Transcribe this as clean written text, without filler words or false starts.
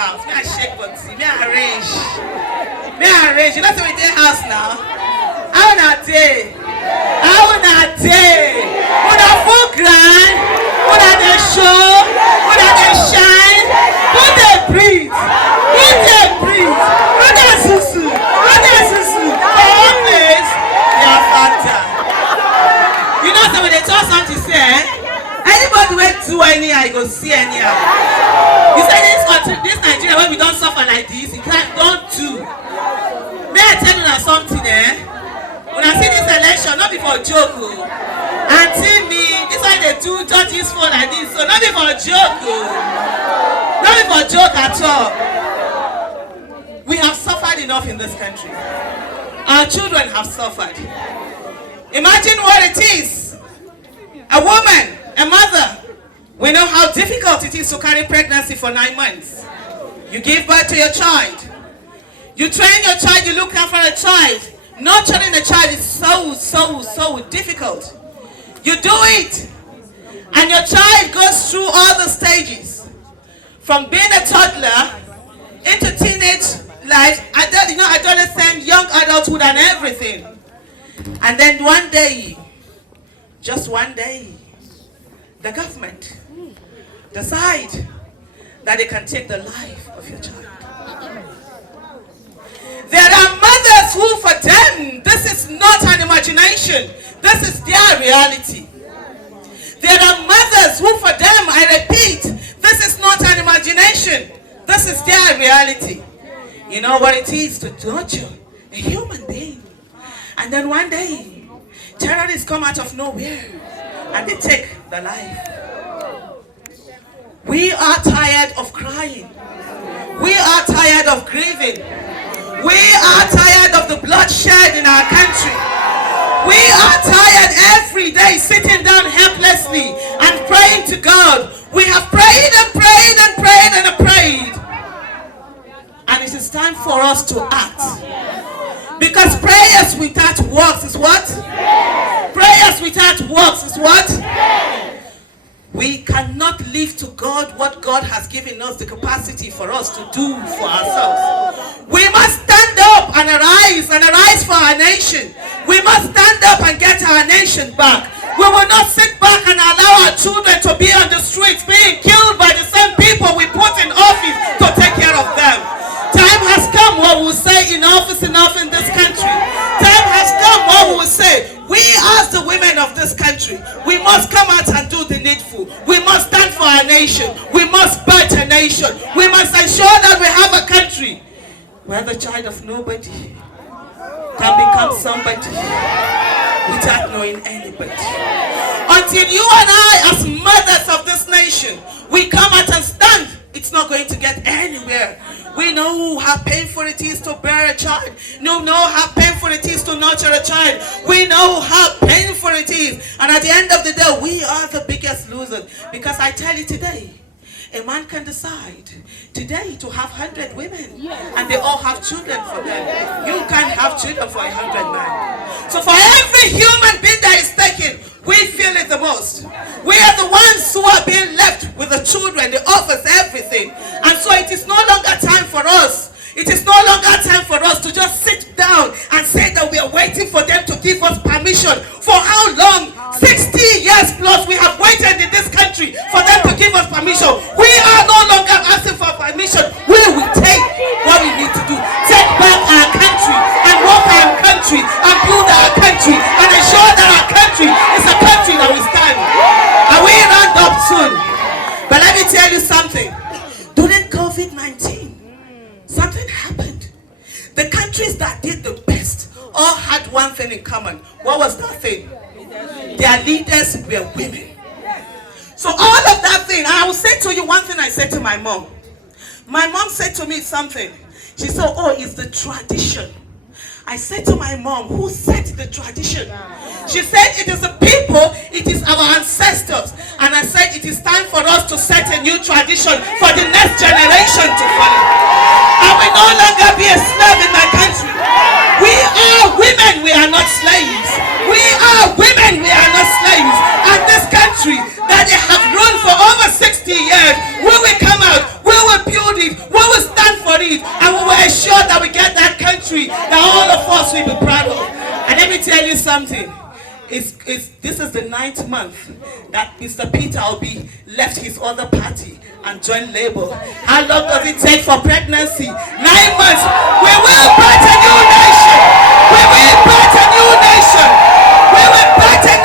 house. Me I shake body. Me I arrange. You know we dey house now. How na day? Una full grand. Una dey show. Una dey shine. Who dey breathe? Una susu. Always your factor. You know, so when they talk something, say, anybody went to anyhow, you go see anyhow. You say this Nigeria, when we don't suffer like this, you can't, don't do. May I tell you something, When I see this election, not before joke, until me, this why they do judges for like this, so not before joke, not before joke at all. We have suffered enough in this country. Our children have suffered. Imagine what it is. A woman, a mother, we know how difficult it is to carry pregnancy for 9 months. You give birth to your child. You train your child, you look after a child. Nurturing a child is so difficult. You do it, and your child goes through all the stages. From being a toddler, into teenage life, adolescent, young adulthood and everything. And then one day, just one day, the government decide that they can take the life of your child. There are mothers who, for them, this is not an imagination. This is their reality. There are mothers who, for them, I repeat, this is not an imagination. This is their reality. You know what it is to nurture a human being. And then one day, terrorists come out of nowhere and they take the life. We are tired of crying. We are tired of grieving. We are tired of the bloodshed in our country. We are tired every day sitting down helplessly and praying to God. We have prayed and prayed and prayed and prayed. And it is time for us to act. Because prayers without works is what? Prayers without works is what? We cannot leave to God what God has given us the capacity for us to do for ourselves. We must stand up and arise for our nation. We must stand up and get our nation back. We will not sit back and allow our children to be on the streets being killed by the same people we put in office to take care of them. Time has come where we will say enough is enough in this country. Time has come where we will say, we as the women of this country, we must come out and do the needful. We must stand for our nation. We must birth a nation. We must ensure that we have a country where the child of nobody can become somebody without knowing anybody. Until you and I, as mothers of this nation, we come out and stand, it's not going to get anywhere. We know how painful it is to bear a child. We know how painful it is to nurture a child. We know how painful it is. And at the end of the day, we are the biggest losers. Because I tell you today, a man can decide today to have 100 women. And they all have children for them. You can't have children for 100 men. So for every human being that is taken, we feel it the most. We are the ones who are being left with the children, the orphans, everything. And so it is no longer time for us. It is no longer time for us to just sit down and say that we are waiting for them to give us permission. For how long? 60 years plus we have waited in this country for them to give us permission. We are no longer asking for permission. We will take what we need to do. Take back our country and work our country and build our country and ensure that our country is a country that will stand. And we round up soon. But let me tell you something. During COVID-19, something happened. The countries that did the best all had one thing in common. What was that thing? Their leaders were women. So all of that thing, I will say to you one thing I said to my mom. My mom said to me something. She said, oh, it's the tradition. I said to my mom, who set the tradition? She said, it is the people, it is our ancestors. And I said, it is time for us to set a new tradition for the next generation to follow. I will no longer be a slave in my country. We are women, we are not slaves. We are women, we are not slaves. And this country that they have ruled for over 60 years, we will come out, we will build it, we will This is the 9th month that Mr. Peter Obi left his other party and joined Labour. How long does it take for pregnancy? 9 months. We will birth a new nation. We will birth a new nation. We will birth a